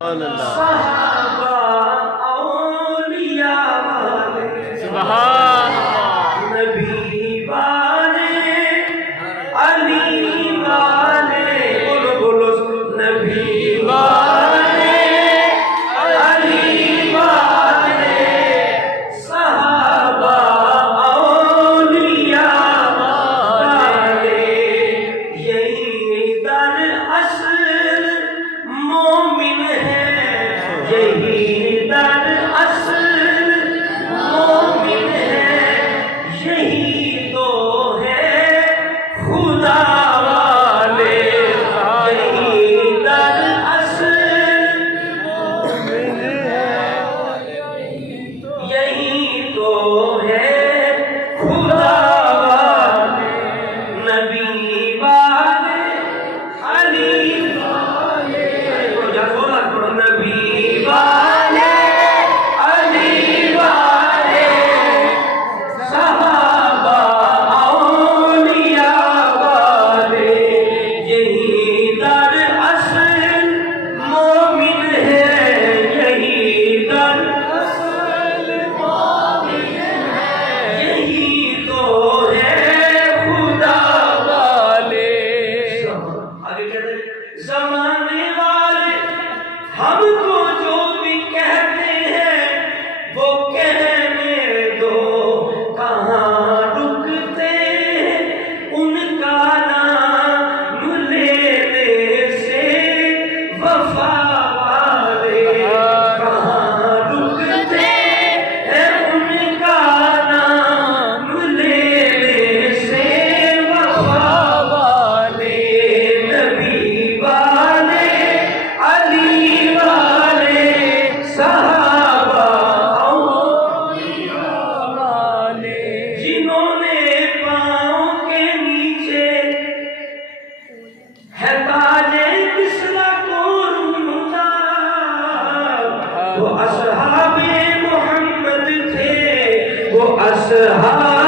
صحابہ اولیاء والے سبحان اللہ نبی والے علی والے بولو بولو نبی والے علی والے صحابہ اولیاء والے یہی در اصل مومن ہے یہی در اصل مومن ہے یہی تو ہے خدا والے یہی در اصل مومن ہے یہی تو ہے خدا والے نبی والے علی والے نبی والے علی والے صحابہ اولیاء والے یہی در اصل مومن ہے یہی در اصل مومن ہے یہی تو ہے خدا والے آگے کہتے ہیں زمانے والے ہم کو جو بھی کہتے ہیں وہ کہنے دو کہاں رکتے ہیں ان کا نام لینے سے وفا والے کہاں رکتے ہیں ان کا نام لینے سے وفا والے نبی والے علی والے صحابہ اولیاء والے جنہوں نے پاؤں کے نیچے ہے تاج کسریٰ کو روندا وہ اصحاب محمد تھے وہ اصحاب